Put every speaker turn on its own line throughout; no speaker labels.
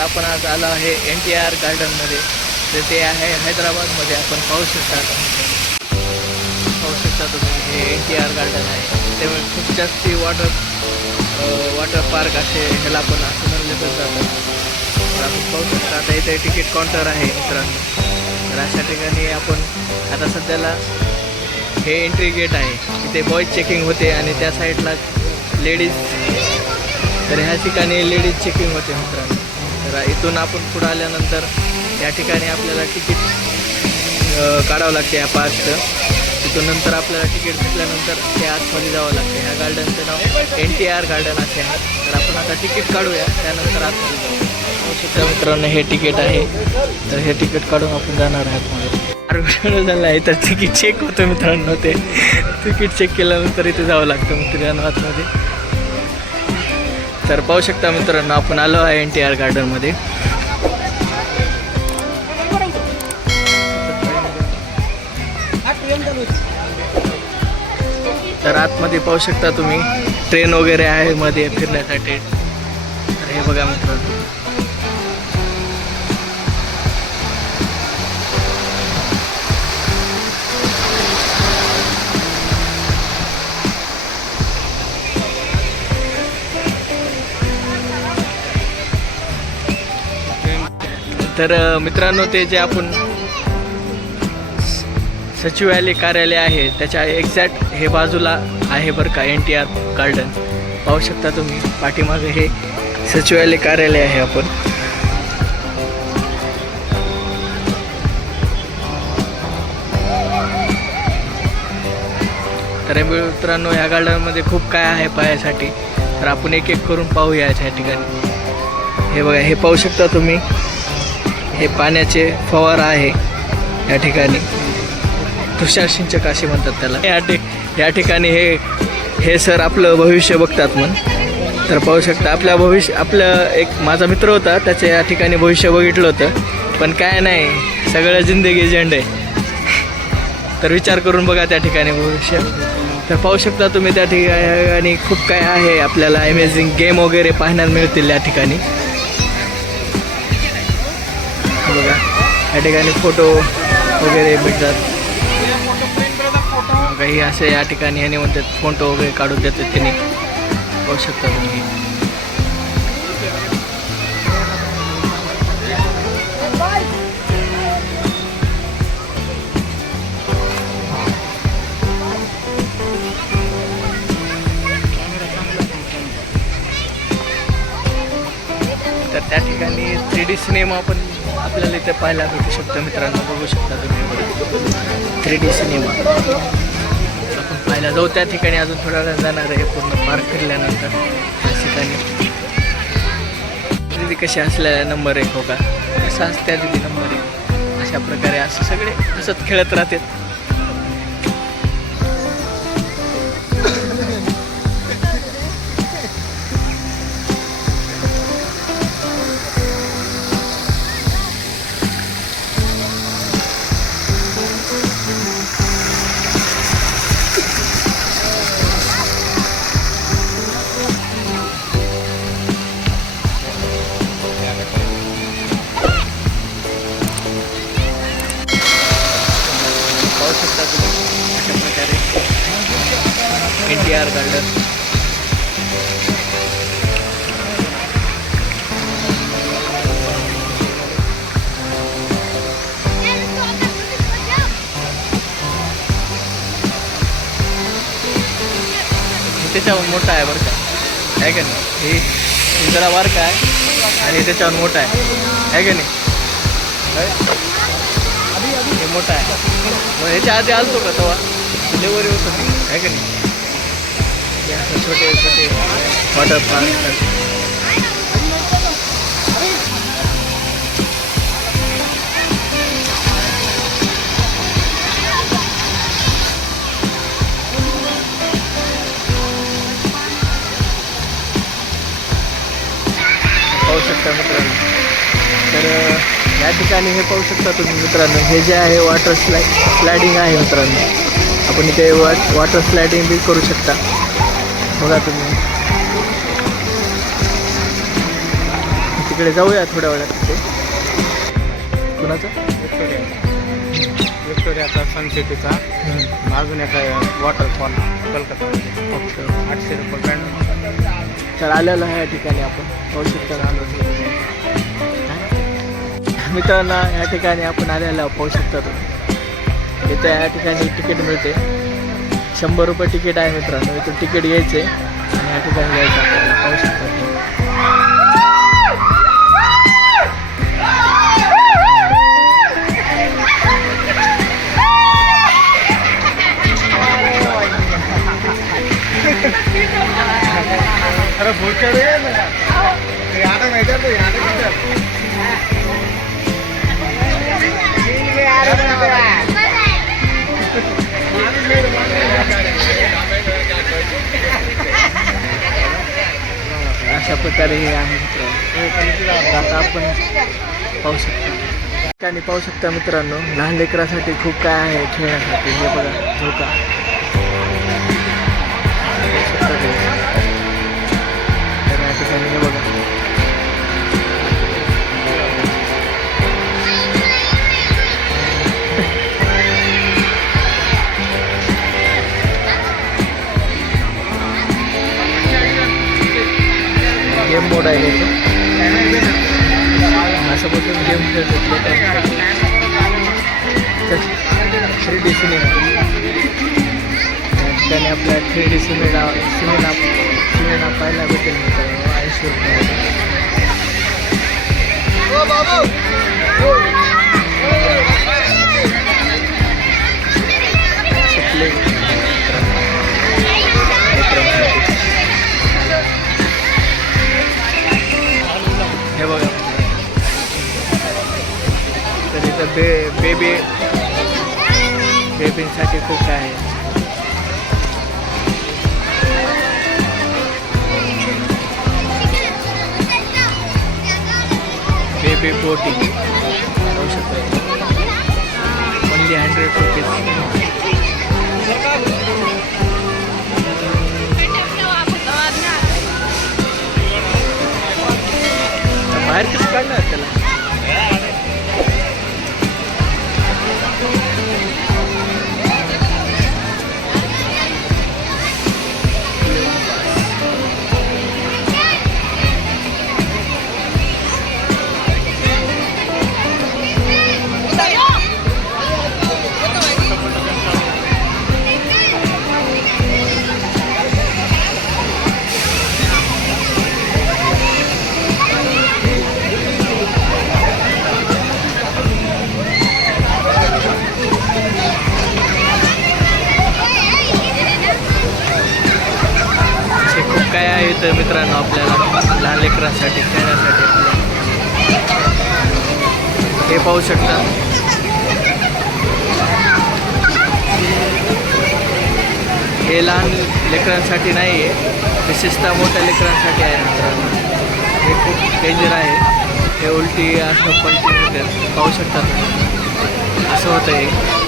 तर आपण आज आलो आहे एन टी आर गार्डनमध्ये. तर ते आहे हैदराबादमध्ये. आपण पाहू शकता पाहू शकता तुम्ही हे एन टी आर गार्डन आहे. त्यामुळे खूप जास्ती वॉटर वॉटर पार्क असे ह्याला पण असं म्हणले जातात तर आपण पाहू शकता आता इथे तिकीट काउंटर आहे मित्रांनो. तर अशा ठिकाणी आपण आता सध्याला हे एंट्री गेट आहे. इथे बॉयज चेकिंग होते आणि त्या साईडला लेडीज तर ह्या ठिकाणी लेडीज चेकिंग होते मित्रांनो. तर इथून आपण पुढं आल्यानंतर या ठिकाणी आपल्याला तिकीट काढावं लागते या पार्कचं. तिथून नंतर आपल्याला तिकीट भेटल्यानंतर ते आतमध्ये जावं लागते. ह्या गार्डनचं नाव एन टी आर गार्डन असे आहे. तर आपण आता तिकीट काढूया. त्यानंतर आतमध्ये जाऊ. पाहू मित्रांनो हे तिकीट आहे. तर हे तिकीट काढून आपण जाणार आहे आतमध्ये. झालं आहे. तर तिकीट चेक होतं मित्रांनो ते. तिकीट चेक केल्यानंतर इथे जावं लागतं मित्रांनो आतमध्ये. तर पाहू शकता मित्रांनो आपण आलो आहे एन टी आर गार्डनमध्ये. तर आतमध्ये पाहू शकता तुम्ही ट्रेन वगैरे आहे मध्ये फिरण्यासाठी. तर हे बघा मित्रांनो. तर मित्रांनो ते जे आपण सचिवालय कार्यालय आहे त्याच्या एक्झॅक्ट हे बाजूला आहे बरं का एन टी आर गार्डन. पाहू शकता तुम्ही पाठीमागे हे सचिवालय कार्यालय आहे आपण. तर मित्रांनो ह्या गार्डनमध्ये खूप काय आहे पाहायसाठी तर आपण एक एक करून पाहूया या ठिकाणी. हे बघा हे पाहू शकता तुम्ही. हे पाण्याचे फवारा आहे या ठिकाणी. तुषार सिंचक असे म्हणतात त्याला. या ठि या ठिकाणी हे हे सर आपलं भविष्य बघतात म्हण. तर पाहू शकता आपल्या भविष्य आपलं एक माझा मित्र होता त्याचं या ठिकाणी भविष्य बघितलं होतं. पण काय नाही सगळं जिंदगी झेंड. आहे तर विचार करून बघा त्या ठिकाणी भविष्य. तर पाहू शकता तुम्ही त्या ठिकाणी खूप काय आहे आपल्याला अमेझिंग गेम वगैरे पाहण्यात मिळतील या ठिकाणी. बघा. या ठिकाणी फोटो वगैरे भेटतात. काही असे या ठिकाणी याने म्हणतात फोटो वगैरे काढून देतात त्यांनी. पाहू शकता तुम्ही. तर त्या ठिकाणी थ्री डी सिनेमा पण आपल्याला इथे पाहायला भेटू शकतं मित्रांनो. बघू शकता तुम्ही थ्री डी सिनेमा. आपण पाहायला जाऊ त्या ठिकाणी. अजून थोडा वेळ जाणार आहे. पूर्ण पार्क फिरल्यानंतर. त्या ठिकाणी. दिदी कशी असलेला नंबर एक हो का? असा असत्या दिदी नंबर एक? अशा प्रकारे असं सगळे असंच खेळत राहतात. त्याच्यावर मोठा आहे बरं का. आहे का नाही? हे इंदिरा जरा बारका आहे आणि त्याच्यावर मोठा आहे. आहे का नाही? हे मोठा आहे. मग ह्याच्या आधी आलतो का तेव्हा डिलेवरी होतं आहे का नाही? छोटे छोटे वॉटर पार्क ठिकाणी हे पाहू शकता तुम्ही मित्रांनो. हे जे आहे वॉटर स्लाय स्लायडिंग आहे मित्रांनो. आपण इथे वॉ वॉटर स्लायडिंग बी करू शकता. बघा तुम्ही. तिकडे जाऊया थोड्या वेळात तिथे कुणाचं?
विक्टोरियाचा सनसिटीचा. अजून एक वॉटरफॉल कलकत्ता.
ओके.
आठशे रुपये. ब्रँड
तर आलेलो आहे या ठिकाणी आपण. पाहू शकता. मित्रांनो या ठिकाणी आपण आलेला पाहू शकता तुम्ही. इथं या ठिकाणी तिकीट मिळते. शंभर रुपये तिकीट आहे मित्रांनो इथून तिकीट घ्यायचे आणि या ठिकाणी जायचं आपल्याला पाहू शकता तुम्ही.
अरे
अशा प्रकारे हे आहे मित्रांनो तर आता आपण पाहू शकता ठिकाणी पाहू शकता मित्रांनो लहान लेकरासाठी खूप काय आहे खेळण्यासाठी हे बघा झोका पाहू शकता तुम्ही. तर या ठिकाणी असं बसून गेम खेळत थ्री डी सिनेमा त्याने आपल्या three D cinema cinema cinema पाहायला भेटेल मित्रांनो ऐंशी रुपये बे. बेबी बेबींसाठी खूप आहे. Baby boating. होऊ शकत. Only hundred rupees. बाहेर कसं काढणार त्याला? काय आहे इथं मित्रांनो आपल्याला? लहान लेकरांसाठी खेळण्यासाठी. हे पाहू शकता. हे लहान लेकरांसाठी नाही आहे विशेषतः मोठ्या लेकरांसाठी आहे मित्रांनो. हे खूप डेंजर आहे. हे उलटी असं पलटी पाहू शकता तुम्ही. असं होतं हे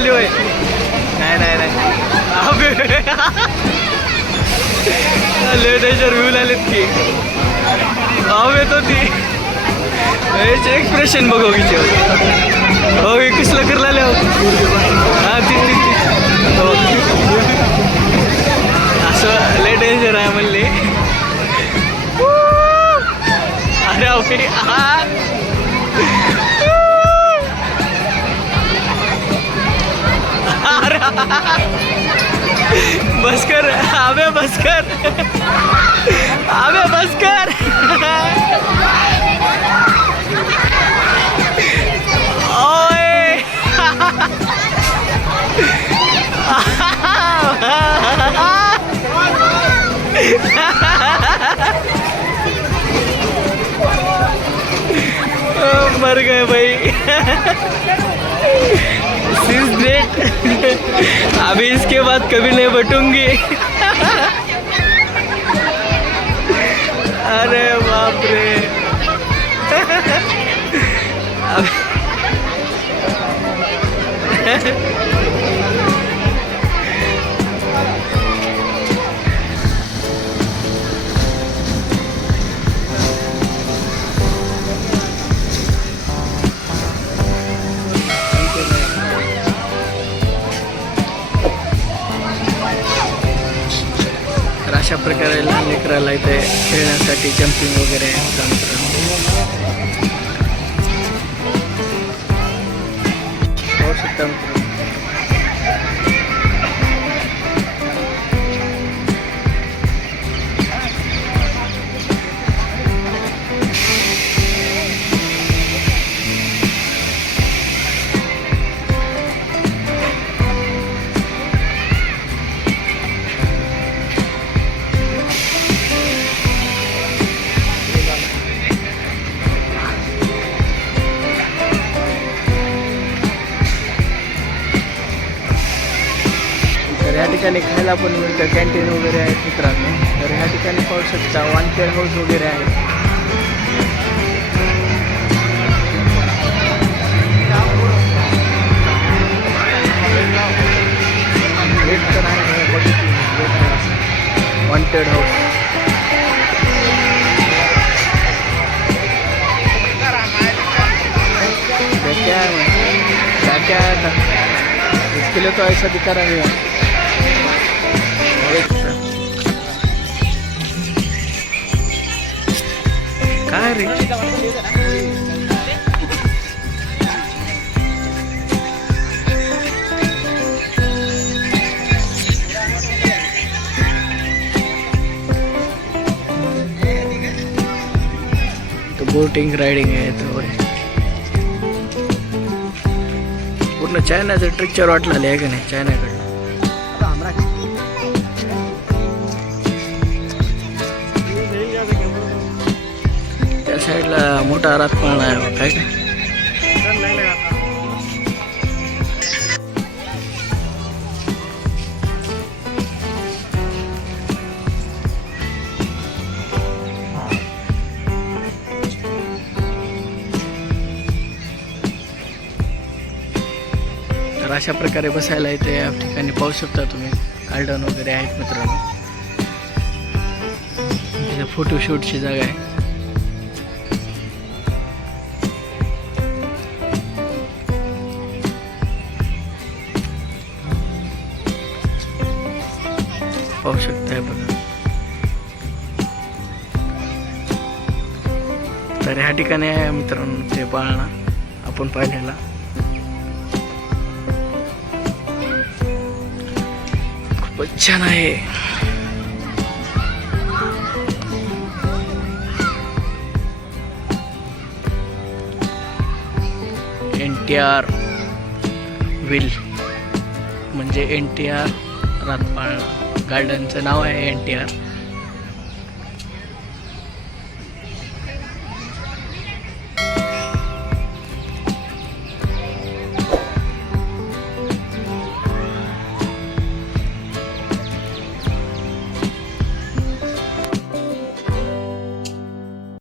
चालली होय. नाही नाही नाही. लेटेजर व्ह्यू लागलेत की. आव येतो ती. याचे एक्सप्रेशन बघ होगीचे हो हे कसलं लागले हो. हा ती ती ती. असं लय डेंजर आहे म्हणले. अरे ओके हा. बस कर अबे बस कर अबे बस कर मर गए भाई। अभी इसके बाद कभी नहीं बटूँगी। अरे बाप रे। तर खेळण्यासाठी जम्पिंग वगैरे ठिकाणी खायला पण मिळतं कॅन्टीन वगैरे आहेत मित्रांनो. तर ह्या ठिकाणी पाहू शकता वॉन्टेड हाऊस वगैरे आहे वॉन्टेड हाऊस क्या है क्या क्या इसके लिए तो ऐसा दिखा रहा है। काय रे बोटिंग रायडिंग आहे तर पूर्ण चायनाचं ट्रिक्चर वाटलं आहे का नाही? चायनाकडे त्या मोठा रातपाळणा आहे काय काय तर अशा प्रकारे बसायला इथे या ठिकाणी पाहू शकता तुम्ही. गार्डन वगैरे आहेत मित्रांनो. इथे फोटोशूटची जागा आहे. पाहू शकताय बघा. तर ह्या ठिकाणी आहे मित्रांनो ते पाळणा आपण पाहिलेला. खूपच छान आहे. एन टी आर विल म्हणजे एन टी आर रातपाळणा गार्डनचं नाव आहे एन टी आर